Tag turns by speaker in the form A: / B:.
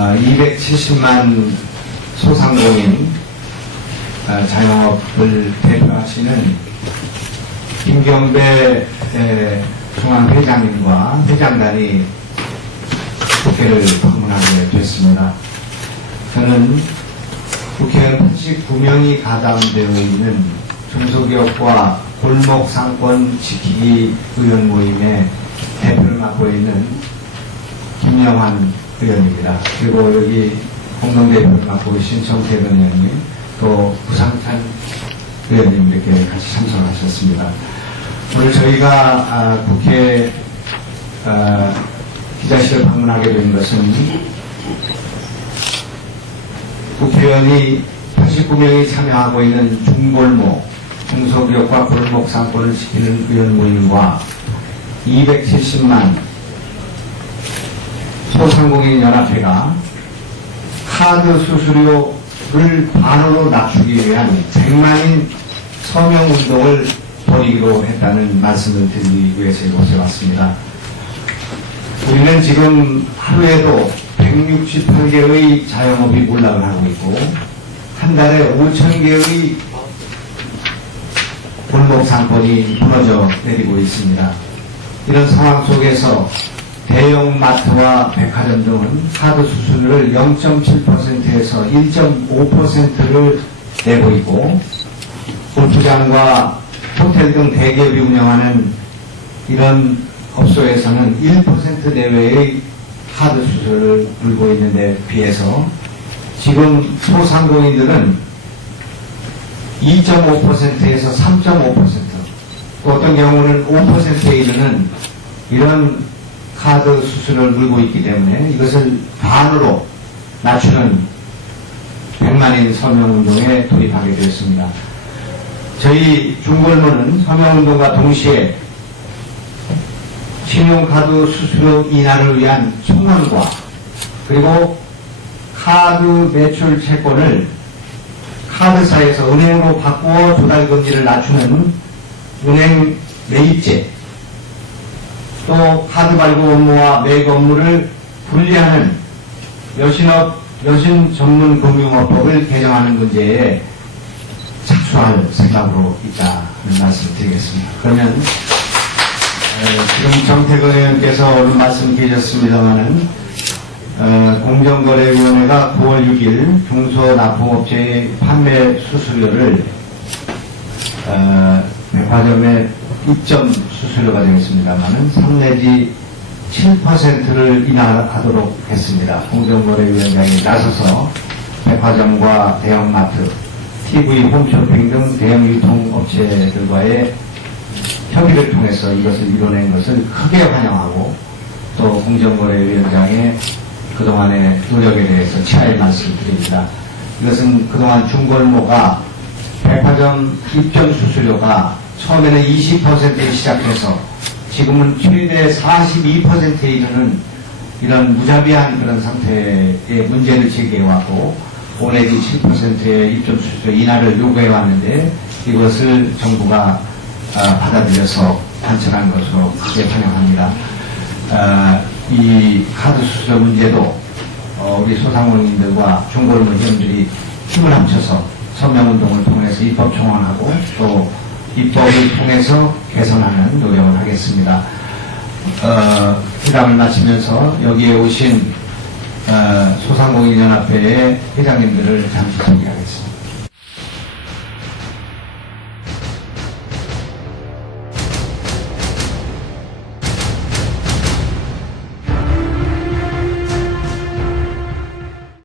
A: 270만 소상공인 어, 자영업을 대표하시는 김경배 에, 중앙회장님과 회장단이 국회를 방문하게 됐습니다. 저는 국회의원 89명이 가담되어 있는 중소기업과 골목 상권 지키기 의원 모임의 대표를 맡고 있는 김영환 의원입니다. 그리고 여기 공동대표를 맡고 계신 정태근 의원님, 또 부상찬 의원님 이렇게 같이 참석하셨습니다. 오늘 저희가 아, 국회 아, 기자실을 방문하게 된 것은 국회의원이 89명이 참여하고 있는 중골목, 중소기업과 골목 상권을 지키는 의원 모임과 270만 소상공인 연합회가 카드 수수료를 반으로 낮추기 위한 100만인 서명 운동을 벌이기로 했다는 말씀을 드리기 위해서 이곳에 왔습니다. 우리는 지금 하루에도 168개의 자영업이 몰락을 하고 있고 한 달에 5천 개의 골목 상권이 무너져 내리고 있습니다. 이런 상황 속에서 대형 마트와 백화점 등은 카드 수수료를 0.7%에서 1.5%를 내고 있고 골프장과 호텔 등 대기업이 운영하는 이런 업소에서는 1% 내외의 카드 수수료를 물고 있는 데 비해서 지금 소상공인들은 2.5%에서 3.5%, 또 어떤 경우는 5%에 이르는 이런 카드 수수료를 물고 있기 때문에 이것을 반으로 낮추는 100만인 서명운동에 돌입하게 되었습니다. 저희 중골모는 서명운동과 동시에 신용카드 수수료 인하를 위한 청원과 그리고 카드 매출 채권을 카드사에서 은행으로 바꾸어 조달금리를 낮추는 은행 매입제 또 카드 발급 업무와 매입 업무를 분리하는 여신업, 여신 전문 금융업법을 개정하는 문제에 착수할 생각으로 있다는 말씀을 드리겠습니다. 그러면 어, 지금 정태근 의원께서 오늘 말씀 드렸습니다만은 어, 공정거래위원회가 9월 6일 중소납품업체의 판매 수수료를 어, 백화점에 입점 수수료가 되겠습니다만은 3 내지 7%를 인하하도록 했습니다. 공정거래위원장이 나서서 백화점과 대형마트, TV, 홈쇼핑 등 대형 유통업체들과의 협의를 통해서 이것을 이뤄낸 것을 크게 환영하고 또 공정거래위원장의 그동안의 노력에 대해서 치하의 말씀드립니다. 이것은 그동안 중골모가 백화점 입점 수수료가 처음에는 20%에 시작해서 지금은 최대 42%에 이르는 이런 무자비한 그런 상태의 문제를 제기해왔고 5 내지 7%의 입점 수수료 인하를 요구해왔는데 이것을 정부가 아, 받아들여서 관철한 것으로 크게 환영합니다. 아, 이 카드 수수료 문제도 어, 우리 소상공인들과 중고르문 회원들이 힘을 합쳐서 서명운동을 통해서 입법 청원하고 또 입법을 통해서 개선하는 노력을 하겠습니다. 어, 회담을 마치면서 여기에 오신 어, 소상공인연합회의 회장님들을 잠시